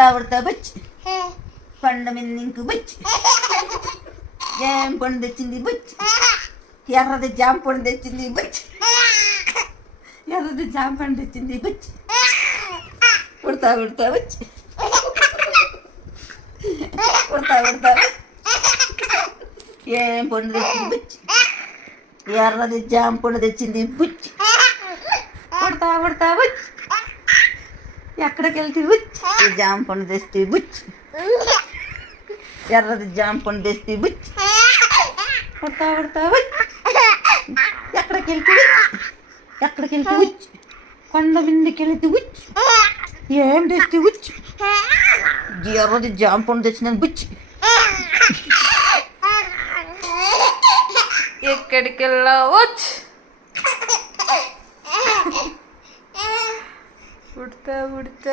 ఉడతా ఉడతా బుచ్చి పండ మీద ఇంకు బుచ్చి ఏం పండు తెచ్చింది బుచ్చి ఎర్రది జామ పండు తెచ్చింది బుచ్చి ఎర్రది జామ పండు తెచ్చింది బుచ్చి ఉడతా ఉడతా బుచ్చి ఉడతా ఉడతా ఏం పండు తెచ్చింది బుచ్చి ఎర్రది జామ పండు తెచ్చింది బుచ్చి ఉడతా ఉడతా బుచ్చి ఎక్కడికి వెళ్తే బుచ్చి జామ పండు తెస్తే బుచ్చి ఎర్రది జామ పండు తెస్తే బుచ్చి ఉడతా ఉడతా బుచ్చి ఎక్కడికి వెళ్తే బుచ్చి కొండ మీదకి వెళ్తే బుచ్చి ఏం తెస్తే బుచ్చి ఎర్రది జామ పండు తెచ్చిన బుచ్చి ఎక్కడికి వెళ్ళవచ్చు ఉడతా ఉడతా